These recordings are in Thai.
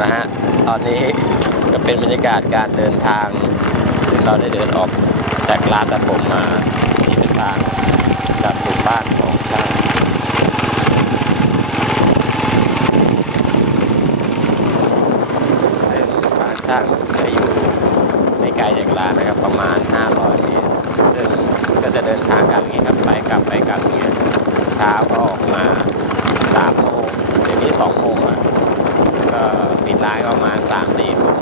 นะฮะ ตอนนี้ก็เป็นบรรยากาศการเดินทาง ซึ่งเราได้เดินออกจากร้านตัดผมมาที่เป็นทางกลับสู่บ้านของชางซึ่งบ้าช่างจะอยู่ไม่ไกลจากร้านนะครับประมาณ 500 เมตร ซึ่งก็จะเดินทางกันอย่างนี้ครับไปกลับไปกลับเงี้ยเช้าก็ออกมา3โมงเดี๋ยวนี้2โมงแล้วานก็ประมาณสามสี่ทุ่ม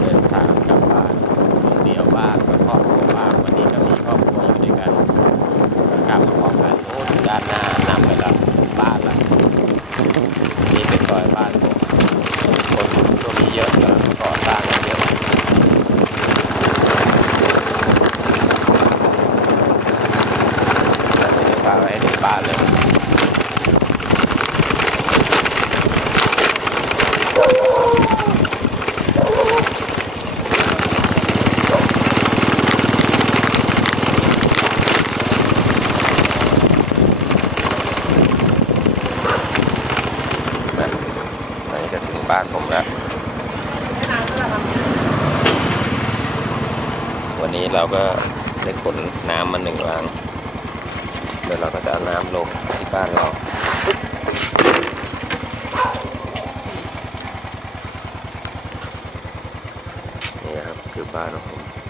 เดินทางกลับบ้านคนเดียวบ้างก็ครอบครัวบ้างวันนี้ก็มีครอบครัวอยู่ด้วยกันกลับมาพร้อมกันโอ้ด้านหน้านำไปกับบ้านละนี่เป็นซอยบ้านผมคนช่วงนี้เยอะกำลังก่อสร้างเยอะไม่ได้พาไปให้ถึงบ้านเลย นะอันนี้ก็ถึง บ้านผมแล้ว วันนี้เราก็ได้ขนน้ำมาหนึ่งลัง เดี๋ยวเราก็จะน้ำลงที่บ้านเรา นี่